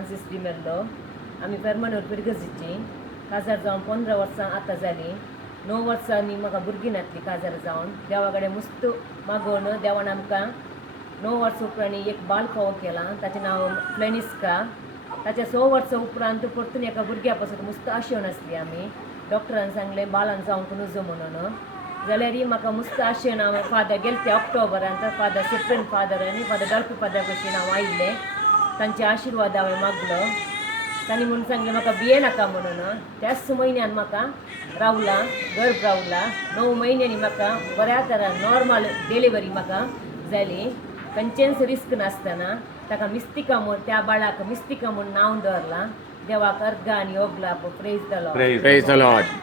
Francis D'Mello. आमी permanent पिरगजीची. काजार जावन 15 वर्सां आतां जाली. 9 वर्सांनी म्हाका भुरगीं नातली काजार जावन. देवा कडेन मुस्त मागोवन देवान आमकां 9 वर्सां उपरांत एक बाल फावो केला. ताचें नांव फ्लेनिस्का. ताच्या 6 वर्सां उपरांत परतून एका भुरग्या पासून मुस्त आशेवन आसली आमी. डॉक्टरान सांगलें बालान जावंक नजो म्हणून. जाल्यार म्हाका मुस्त आशेन हांव फादर गेले त्या ऑक्टोबरांत फादर सेप्टन फादर आनी फादर डॉल्फी फादर भशेन हांव आयिल्लें. तांचे आशिर्वाद हांवें मागलो. तांणी म्हणून सांगलें म्हाका भिये नाका म्हणून. त्याच म्हयन्यान म्हाका रावला गर्भ रावला. 9 म्हयन्यांनी म्हाका बऱ्या तरान नॉर्मल डिलिव्हरी म्हाका जाली. खंयचेंच रिस्क नासतना ताका मिस्तिका म्हूण त्या बाळाक मिस्तिका म्हूण नांव दवरलां. देवाक अर्घ आनी ओग लाप. Praise the Lord. Praise the Lord.